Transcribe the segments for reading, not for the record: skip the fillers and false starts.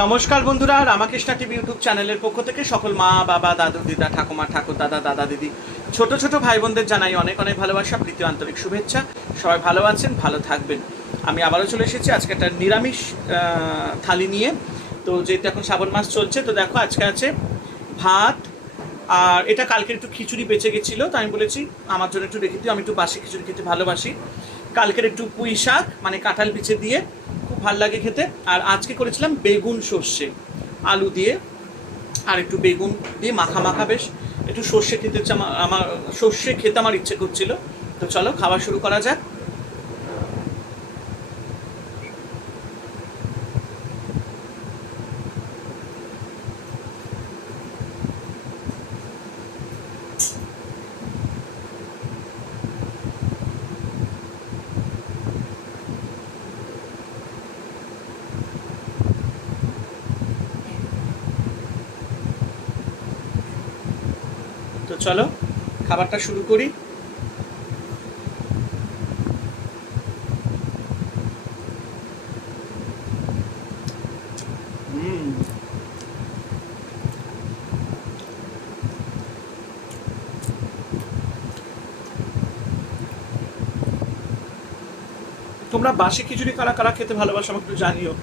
নমস্কার বন্ধুরা, Ramakrishna TV YouTube চ্যানেলের পক্ষ থেকে সকল মা বাবা দাদু দিদা ঠাকুমা ঠাকুর দাদা দাদা দিদি ছোট ছোট ভাই বোনদের জানাই অনেক অনেক ভালোবাসা, প্রীতি, আন্তরিক শুভেচ্ছা। সবাই ভালো আছেন, ভালো থাকবেন। আমি আবারও চলে এসেছি আজকে একটা নিরামিষ থালি নিয়ে। তো যেহেতু এখন শ্রাবণ মাস চলছে, তো দেখো আজকে আছে ভাত, আর এটা কালকে একটু খিচুড়ি বেঁচে গেছিলো, তো আমি বলেছি আমার জন্য একটু রেখে দিও, আমি একটু বাসি খিচুড়ি খেতে ভালোবাসি। কালকের একটু পুঁই শাক মানে কাঁঠাল বিচে দিয়ে, খুব ভালো লাগে খেতে। আর আজকে করেছিলাম বেগুন সর্ষে আলু দিয়ে, আর একটু বেগুন দিয়ে মাখা মাখা, বেশ একটু সর্ষে খেতে আমার সর্ষে খেতে আমার ইচ্ছে করছিল। তো চলো খাওয়া শুরু করা যাক। তো চলো খাবারটা শুরু করি। তোমরা বাসি খিচুড়ি কারা কারা খেতে ভালোবাসো আমাকে একটু জানিও।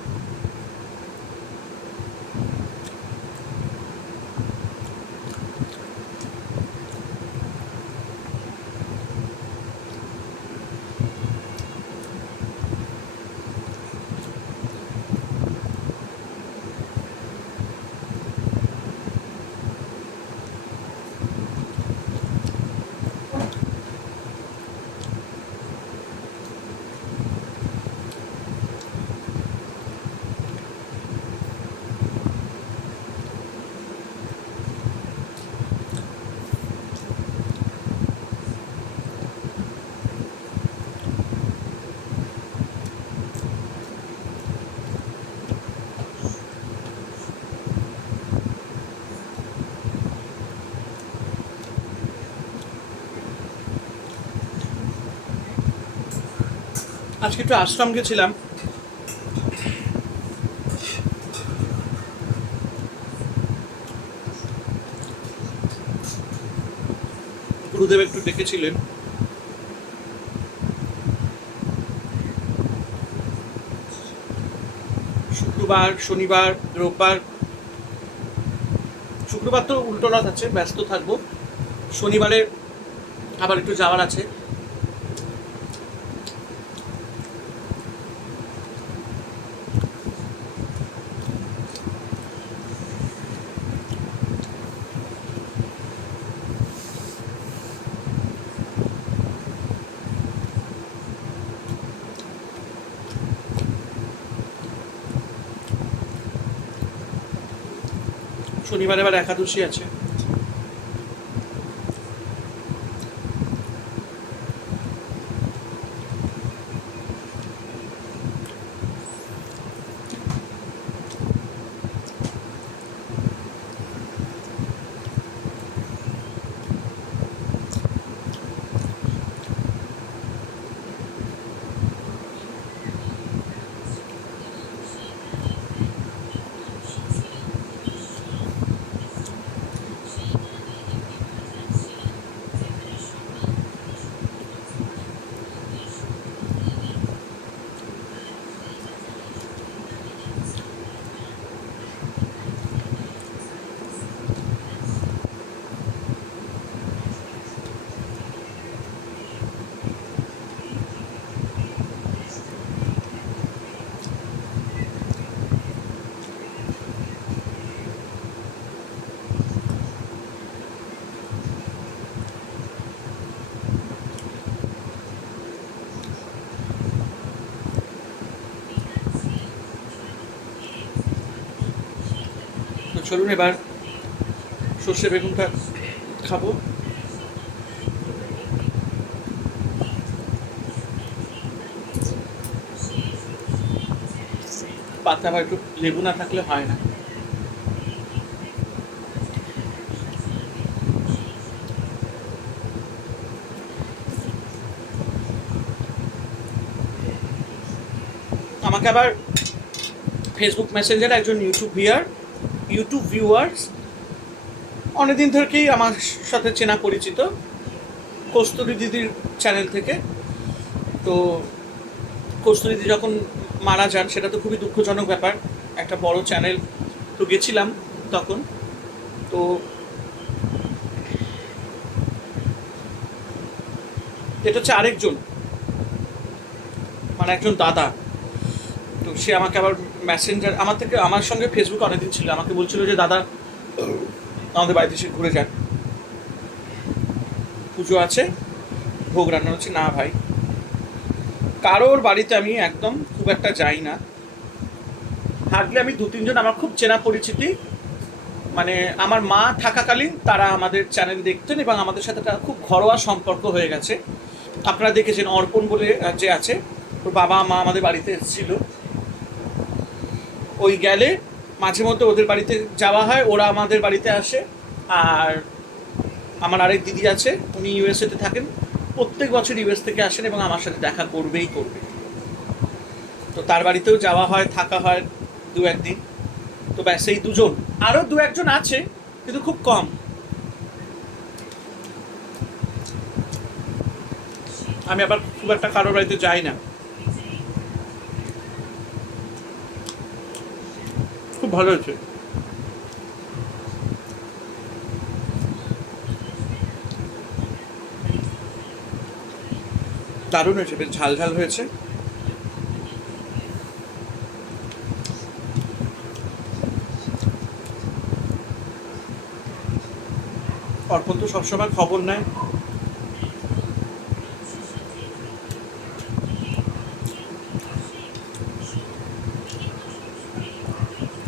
আজকে একটু আশ্রম গেছিলাম, গুরুদেব একটু ডেকেছিলেন। শুক্রবার, শনিবার, রোববার। শুক্রবার তো উল্টো রথ আছে, ব্যস্ত থাকবো। শনিবারে আবার একটু যাওয়ার আছে। শনিবারে আবার একাদশী আছে। তো চলুন এবার সর্ষে বেগুনটা খাবো। পাতে আবার একটু লেবু না থাকলে হয় না। আমাকে আবার ফেসবুক মেসেঞ্জারে একজন ইউটিউব ভিউয়ার্স অনেকদিন থেকেই আমার সাথে চেনা পরিচিত, কস্তুরী দিদির চ্যানেল থেকে। তো কস্তুরী দিদি যখন মারা যান সেটা তো খুবই দুঃখজনক ব্যাপার, একটা বড় চ্যানেল। তো গেছিলাম তখন। তো এটা হচ্ছে আরেকজন, মানে একজন দাদা। তো সে আমাকে আবার মেসেঞ্জার, আমার সঙ্গে ফেসবুকে অনেকদিন ছিল, আমাকে বলছিল যে দাদা আমাদের বাড়িতে এসে ঘুরে যান, পুজো আছে, ভোগ রান্না হচ্ছে। না ভাই, কারোর বাড়িতে আমি একদম খুব একটা যাই না। থাকলে আমি 2-3 জন আমার খুব চেনা পরিচিতি, মানে আমার মা থাকাকালীন তারা আমাদের চ্যানেল দেখতেন এবং আমাদের সাথে একটা খুব ঘরোয়া সম্পর্ক হয়ে গেছে। আপনারা দেখেছেন অর্পণ বলে যে আছে, ওর বাবা মা আমাদের বাড়িতে এসেছিল। ওই গেলে মাঝে মধ্যে ওদের বাড়িতে যাওয়া হয়, ওরা আমাদের বাড়িতে আসে। আর আমার আরেক দিদি আছে, উনি ইউএসএতে থাকেন, প্রত্যেক বছর ইউএস থেকে আসেন এবং আমার সাথে দেখা করবেই করবে। তো তার বাড়িতেও যাওয়া হয়, থাকা হয় 2-1 দিন। তো ব্যাস এই দুজন, আরও 2-1 জন আছে কিন্তু খুব কম। আমি আবার খুব একটা কারোর বাড়িতে যাই না। খুব ভালো হয়েছে। দারুণ হয়েছে, বেশ ঝাল ঝাল হয়েছে। অর্পণ তো সবসময় খবর নেয়।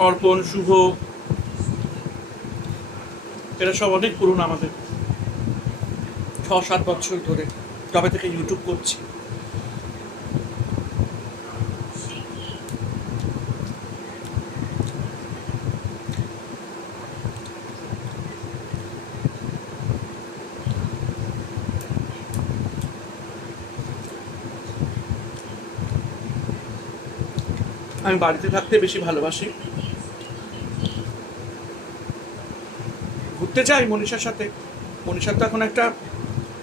অর্পণ, শুভ, এরা সব অনেক পুরনো আমাদের, 6-7 বছর ধরে, তবে থেকে ইউটিউব করছি। আমি বাড়িতে থাকতে বেশি ভালোবাসি, ঘুরতে যাই মনীষার সাথে। মনীষার তো এখন একটা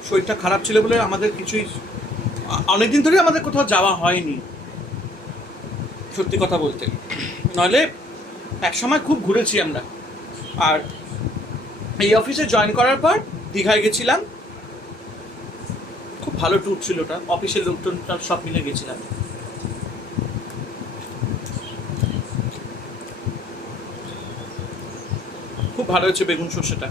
শরীরটা খারাপ ছিল বলে আমাদের কিছুই, অনেকদিন ধরে আমাদের কোথাও যাওয়া হয়নি সত্যি কথা বলতে, নইলে একসময় খুব ঘুরেছি আমরা। আর এই অফিসে জয়েন করার পর দীঘায় গেছিলাম, খুব ভালো ট্যুর ছিল ওটা, অফিসের লোকজন সব মিলে গেছিলাম। খুব ভালো হয়েছে বেগুন সর্ষেটা।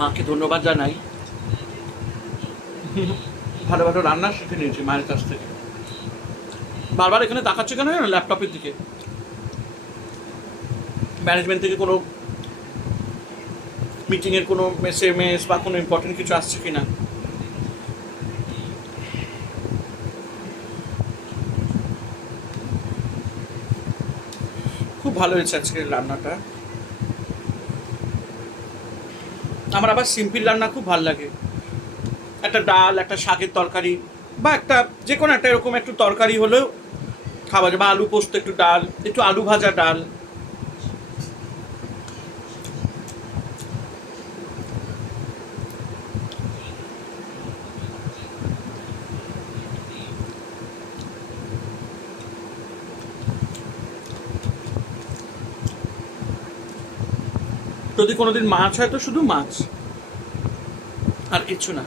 মাকে ধন্যবাদ জানাই, ভালো ভালো রান্না শিখে নিয়েছি মায়ের কাছ থেকে। বারবার এখানে তাকাচ্ছে কেন না ল্যাপটপের দিকে, ম্যানেজমেন্ট থেকে কোনো মিটিংয়ের কোনো এসএমএস বা কোনো ইম্পর্টেন্ট কিছু আসছে কি না। খুব ভালো হয়েছে আজকের রান্নাটা। আমার আবার সিম্পল রান্না খুব ভালো লাগে, একটা ডাল, একটা শাকের তরকারি, বা একটা যে কোনো একটা এরকম একটু তরকারি হলেও খাওয়া যায়, বা আলু পোস্ত, একটু ডাল, একটু আলু ভাজা ডাল। যদি কোনোদিন মাছ হয় তো শুধু মাছ, আর কিছু না।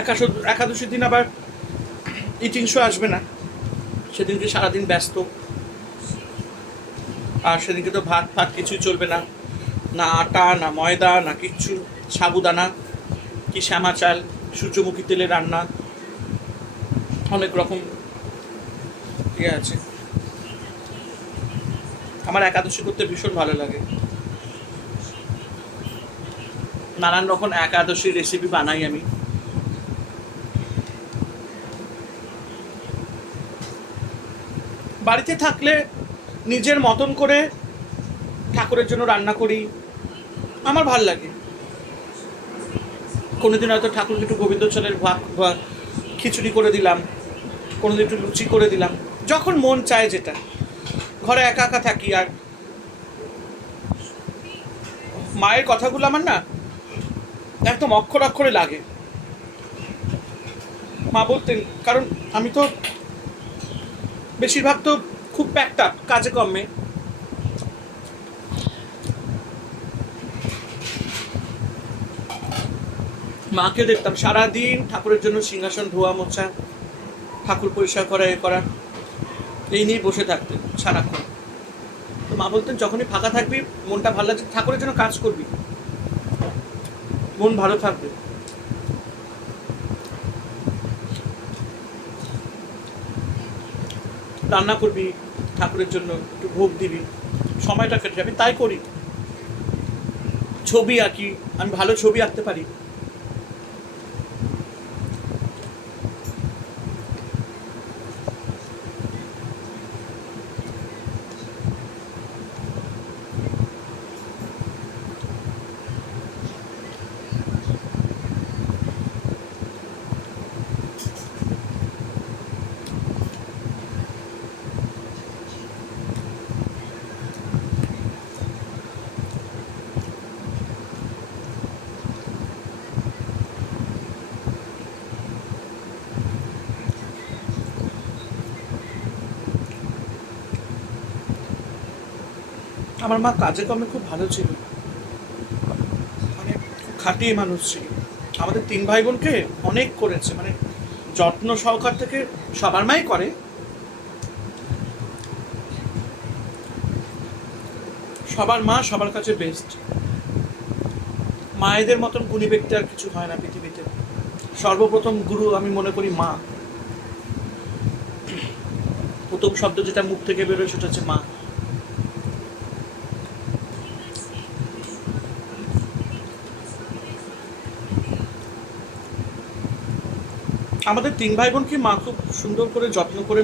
একাদশীর দিন আবার ইটিং শো আসবে না, সেদিনকে সারাদিন ব্যস্ত। আর সেদিনকে তো ভাত ফাত কিছুই চলবে না, না আটা না ময়দা না কিচ্ছু, সাবুদানা কি শ্যামা চাল, সূর্যমুখী তেলে রান্না, অনেক রকম ইয়ে আছে। আমার একাদশী করতে ভীষণ ভালো লাগে, নানান রকম একাদশীর রেসিপি বানাই আমি। বাড়িতে থাকলে নিজের মতন করে ঠাকুরের জন্য রান্না করি, আমার ভাল লাগে। কোনোদিন হয়তো ঠাকুরকে একটু গোবিন্দ চালের ভাত খিচুড়ি করে দিলাম, কোনোদিন একটু লুচি করে দিলাম, যখন মন চায় যেটা। ঘরে একা একা থাকি, আর মায়ের কথাগুলো আমার না একদম অক্ষর অক্ষরে লাগে। মা বলতেন, কারণ আমি তো বেশিরভাগ তো খুব প্যাকড আপ কাজে কর্মে, মাকে দেখতাম সারাদিন ঠাকুরের জন্য সিংহাসন ধোয়া মোছা, ঠাকুর পরিষ্কার করা এ করা, এই নিয়েই বসে থাকতেন সারাক্ষণ। তো মা বলতেন, যখনই ফাঁকা থাকবি, মনটা ভালো লাগছে, ঠাকুরের জন্য কাজ করবি, মন ভালো থাকবে। রান্না করবি ঠাকুরের জন্য, একটু ভোগ দিবি, সময়টা কেটে যাবে। তাই করি। ছবি আঁকি, আমি ভালো ছবি আঁকতে পারি। আমার মা কাজে কর্মে খুব ভালো ছিল, মানে খুব খাঁটিয়ে মানুষ ছিল। আমাদের 3 ভাই বোনকে অনেক করেছে, মানে যত্ন সহকার থেকে সবার মাই করে। সবার মা সবার কাছে বেস্ট। মায়েদের মতন গুণী ব্যক্তি আর কিছু হয় না পৃথিবীতে। সর্বপ্রথম গুরু আমি মনে করি মা। প্রথম শব্দ যেটা মুখ থেকে বেরোয় সেটা হচ্ছে মা। আমাদের 3 ভাই বোনকে মা খুব সুন্দর করে যত্ন করে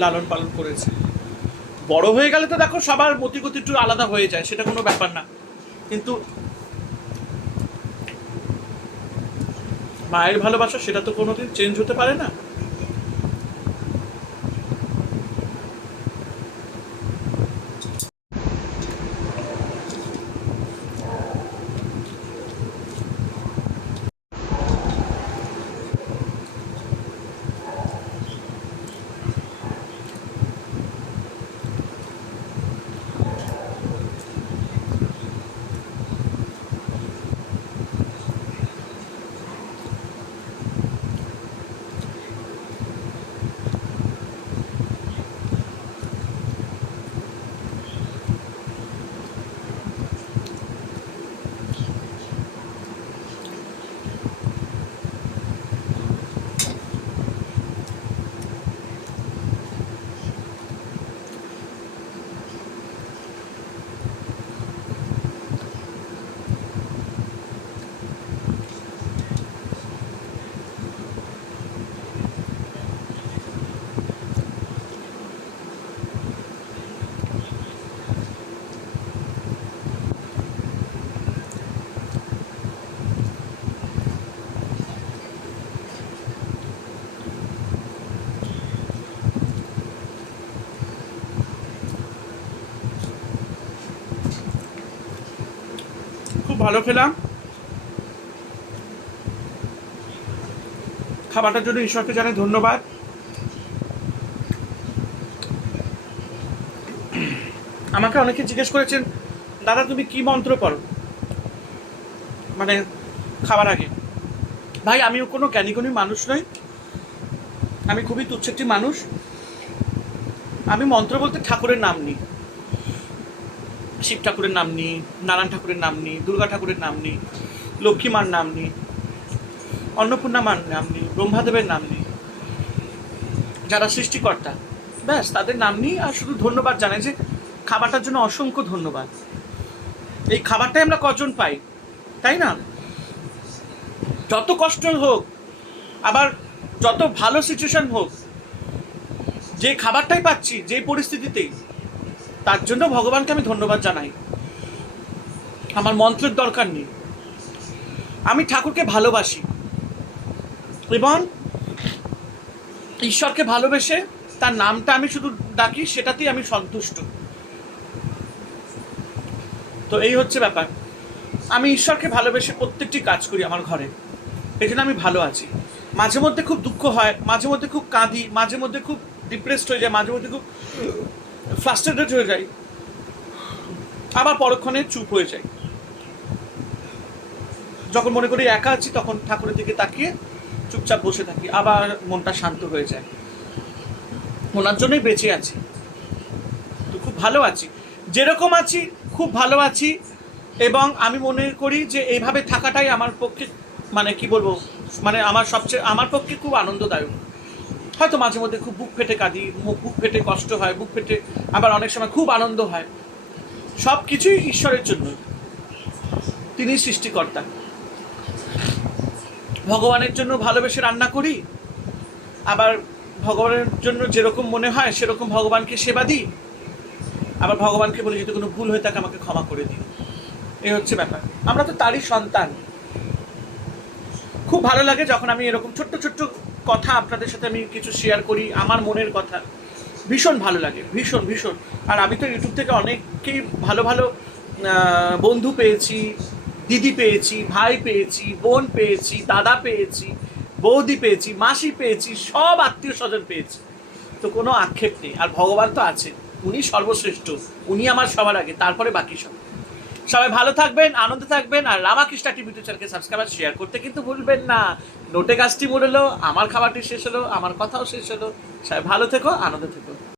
লালন পালন করেছে। বড় হয়ে গেলে তো দেখো সবার মতিগতি একটু আলাদা হয়ে যায়, সেটা কোনো ব্যাপার না, কিন্তু মায়ের ভালোবাসা সেটা তো কোনোদিন চেঞ্জ হতে পারে না। খুব ভালো খেলাম। খাবারটার জন্য ঈশ্বরকে জানাই ধন্যবাদ। আমাকে অনেকে জিজ্ঞেস করেছেন, দাদা তুমি কি মন্ত্র পড়ো মানে খাবার আগে? ভাই আমিও কোনো জ্ঞানীগুণী মানুষ নই, আমি খুবই তুচ্ছ একটি মানুষ। আমি মন্ত্র বলতে ঠাকুরের নাম নিই, শিব ঠাকুরের নাম নিই, নারায়ণ ঠাকুরের নাম নিই, দুর্গা ঠাকুরের নাম নিই, লক্ষ্মী মার নাম নিই, অন্নপূর্ণা মার নাম নিই, ব্রহ্মাদেবের নাম নিই, যারা সৃষ্টিকর্তা ব্যাস তাদের নাম নিই। আর শুধু ধন্যবাদ জানাই যে খাবারটার জন্য অসংখ্য ধন্যবাদ। এই খাবারটাই আমরা কজন পাই, তাই না? যত কষ্ট হোক, আবার যত ভালো সিচুয়েশন হোক, যে খাবারটাই পাচ্ছি যেই পরিস্থিতিতেই, তার জন্য ভগবানকে আমি ধন্যবাদ জানাই। আমার মন্ত্রের দরকার নেই, আমি ঠাকুরকে ভালোবাসি এবং ঈশ্বরকে ভালোবেসে তার নামটা আমি শুধু ডাকি, সেটাতেই আমি সন্তুষ্ট। তো এই হচ্ছে ব্যাপার। আমি ঈশ্বরকে ভালোবেসে প্রত্যেকটি কাজ করি আমার ঘরে, এই জন্য আমি ভালো আছি। মাঝে মধ্যে খুব দুঃখ হয়, মাঝে মধ্যে খুব কাঁদি, মাঝে মধ্যে খুব ডিপ্রেসড হয়ে যায়, মাঝে মধ্যে খুব ফ্রাস্ট্রেটেড হয়ে যাই, আবার পরক্ষণে চুপ হয়ে যাই। যখন মনে করি একা আছি তখন ঠাকুরের দিকে তাকিয়ে চুপচাপ বসে থাকি, আবার মনটা শান্ত হয়ে যায়। ওনার জন্যই বেঁচে আছি, তো খুব ভালো আছি, যেরকম আছি খুব ভালো আছি। এবং আমি মনে করি যে এইভাবে থাকাটাই আমার পক্ষে, মানে কি বলবো, মানে আমার পক্ষে খুব আনন্দদায়ক। হয়তো মাঝে মধ্যে খুব বুক ফেটে কাঁদি, বুক ফেটে কষ্ট হয়, বুক ফেটে আবার অনেক সময় খুব আনন্দ হয়। সব কিছুই ঈশ্বরের জন্য, তিনি সৃষ্টিকর্তা। ভগবানের জন্য ভালোবেসে রান্না করি, আবার ভগবানের জন্য যেরকম মনে হয় সেরকম ভগবানকে সেবা দিই, আবার ভগবানকে বলি যদি কোনো ভুল হয়ে থাকে আমাকে ক্ষমা করে দিই। এই হচ্ছে ব্যাপার, আমরা তো তারই সন্তান। খুব ভালো লাগে যখন আমি এরকম ছোট্ট ছোট্ট কথা আপনাদের সাথে আমি কিছু শেয়ার করি, আমার মনের কথা। ভীষণ ভালো লাগে, ভীষণ ভীষণ। আর আমি তো ইউটিউব থেকে অনেককেই ভালো ভালো বন্ধু পেয়েছি, দিদি পেয়েছি, ভাই পেয়েছি, বোন পেয়েছি, দাদা পেয়েছি, বৌদি পেয়েছি, মাসি পেয়েছি, সব আত্মীয় স্বজন পেয়েছি। তো কোনো আক্ষেপ নেই। আর ভগবান তো আছে, উনি সর্বশ্রেষ্ঠ, উনি আমার সবার আগে, তারপরে বাকি সব। সবাই ভালো থাকবেন, আনন্দে থাকবেন। আর রামাকৃষ্ণা টিভি চ্যানেলকে সাবস্ক্রাইব আর শেয়ার করতে কিন্তু ভুলবেন না। নোটে গাছটি মরলো, আমার খাবারটি শেষ হলো, আমার কথাও শেষ হলো। সবাই ভালো থেকো, আনন্দে থেকো।